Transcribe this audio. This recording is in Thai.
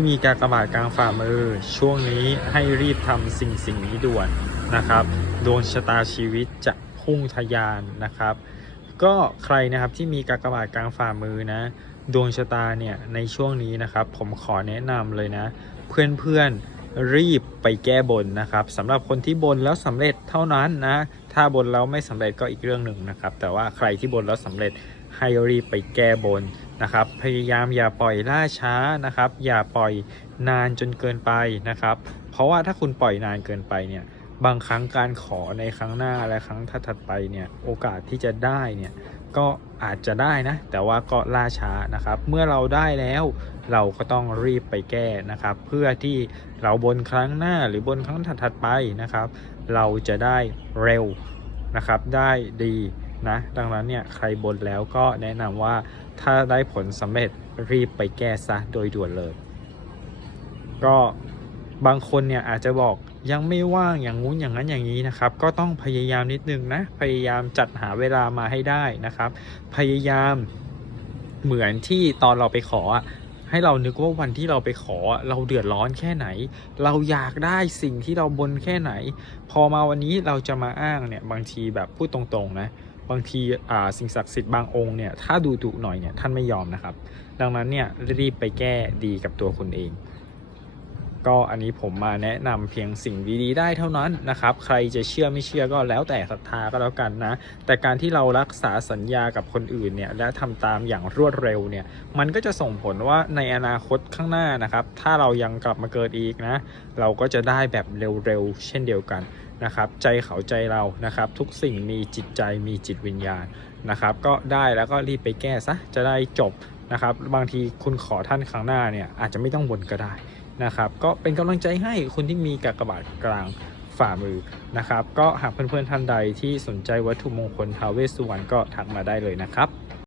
ที่มีการกระบาดกลางฝ่ามือ ช่วงนี้ให้รีบทำสิ่งสิ่งนี้ด่วนนะครับ ดวงชะตาชีวิตจะพุ่งทะยานนะครับ ก็ใครนะครับที่มีการกระบาดกลางฝ่ามือนะ ดวงชะตาเนี่ยในช่วงนี้นะครับ ผมขอแนะนำเลยนะ เพื่อนๆ รีบไปแก้บนนะครับสำหรับคนที่บนแล้วสำเร็จเท่านั้นนะ ถ้าบนแล้วไม่สำเร็จก็อีกเรื่องหนึ่งนะครับ แต่ว่าใครที่บนแล้วสำเร็จให้รีบไปแก้บนนะครับ พยายามอย่าปล่อยล่าช้านะครับ อย่าปล่อยนานจนเกินไปนะครับ เพราะว่าถ้าคุณปล่อยนานเกินไปเนี่ย บางครั้งการขอในครั้งหน้าและครั้งถัดๆไปเนี่ยโอกาสที่จะได้เนี่ยก็อาจจะได้นะ แต่ว่าก็ล่าช้านะครับ เมื่อเราได้แล้วเราก็ต้องรีบไปแก้นะครับ เพื่อที่เราบนครั้งหน้าหรือบนครั้งถัดๆไปนะครับ เราจะได้เร็วนะครับ ได้ดีนะ ดังนั้นเนี่ยใครบนแล้วก็แนะนำว่าถ้าได้ผลสำเร็จรีบไปแก้ซะโดยด่วนเลย ก็บางคนเนี่ยอาจจะบอก ยังไม่ว่างอย่างงู้นอย่างนั้นอย่างนี้นะครับ ก็ต้องพยายามนิดนึงนะ พยายามจัดหาเวลามาให้ได้นะครับ พยายามเหมือนที่ตอนเราไปขอให้เรานึกว่าวันที่เราไปขอเราเดือดร้อนแค่ไหน เราอยากได้สิ่งที่เราบนแค่ไหน พอมาวันนี้เราจะมาอ้างเนี่ยบางทีแบบพูดตรงๆนะบางทีสิ่งศักดิ์สิทธิ์บางองค์เนี่ยถ้าดูดุหน่อยเนี่ยท่านไม่ยอมนะครับ ดังนั้นเนี่ยรีบไปแก้ดีกับตัวคุณเอง ก็อันนี้ผมมาแนะนำเพียงสิ่งดีๆได้เท่านั้นนะครับ ใครจะเชื่อไม่เชื่อก็แล้วแต่ศรัทธาก็แล้วกันนะ แต่การที่เรารักษาสัญญากับคนอื่นเนี่ยและทำตามอย่างรวดเร็วเนี่ย มันก็จะส่งผลว่าในอนาคตข้างหน้านะครับ ถ้าเรายังกลับมาเกิดอีกนะ เราก็จะได้แบบเร็วๆเช่นเดียวกันนะครับใจเขาใจเรานะครับ ทุกสิ่งมีจิตใจมีจิตวิญญาณนะครับ ก็ได้แล้วก็รีบไปแก้ซะจะได้จบนะครับ บางทีคุณขอท่านครั้งหน้าเนี่ยอาจจะไม่ต้องบ่นก็ได้ นะครับ ก็เป็นกำลังใจให้คนที่มีกากบาทกลางฝ่ามือนะครับ ก็หากเพื่อนๆท่านใดที่สนใจวัตถุมงคลท้าวเวสสุวรรณก็ทักมาได้เลยนะครับ